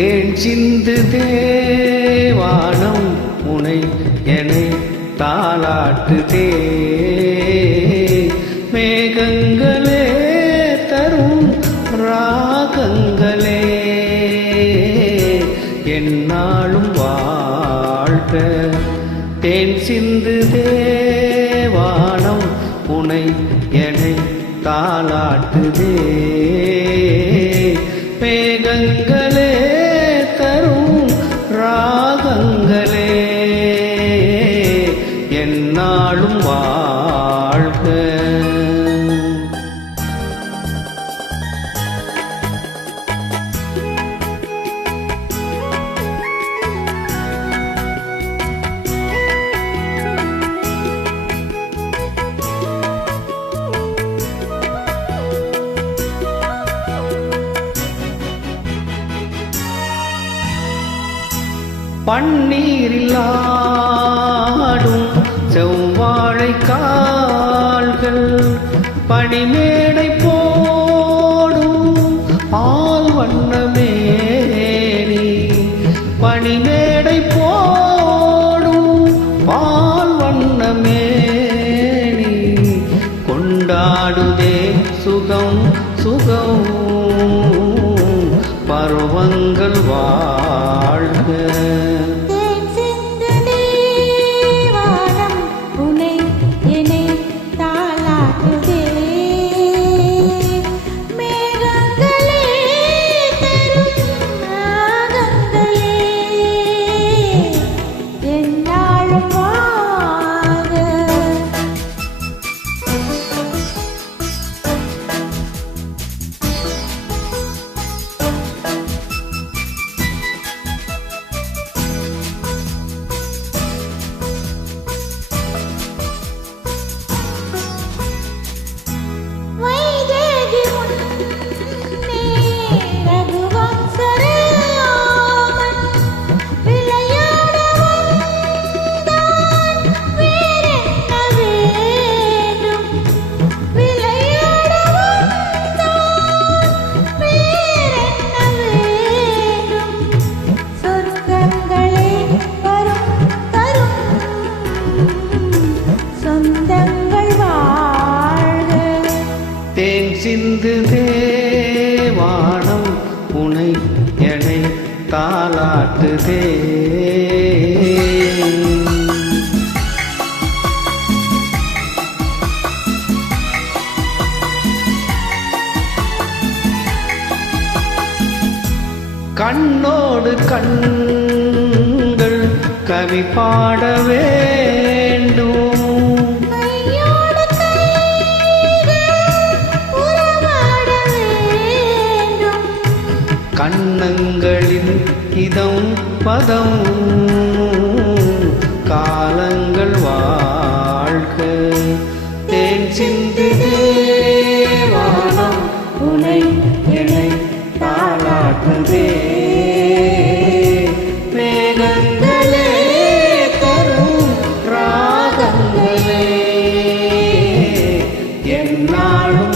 தேன் சிந்து தேவானம் உனை என தாளாட்டுதே. மேகங்களே தரும் ராகங்களே என்னாலும் வாழ்க. தேன் சிந்து தேவானம் உனை என தாளாட்டுதே. மேகங்களே ராகங்களே என்னாலும் வா பன்னீரில் என்னாலும் தேவானம் உனை எனை தாளாட்டுதே கண்ணோடு கண்கள் கவி பாடவே கண்ணங்களின் இதம் பதம் காலங்கள் வாழ்க. தேன் சிந்து தேவானம் உனை என்னை பாராட்டுதே மேகங்களே தரும் ராகங்களே. என்னாலும்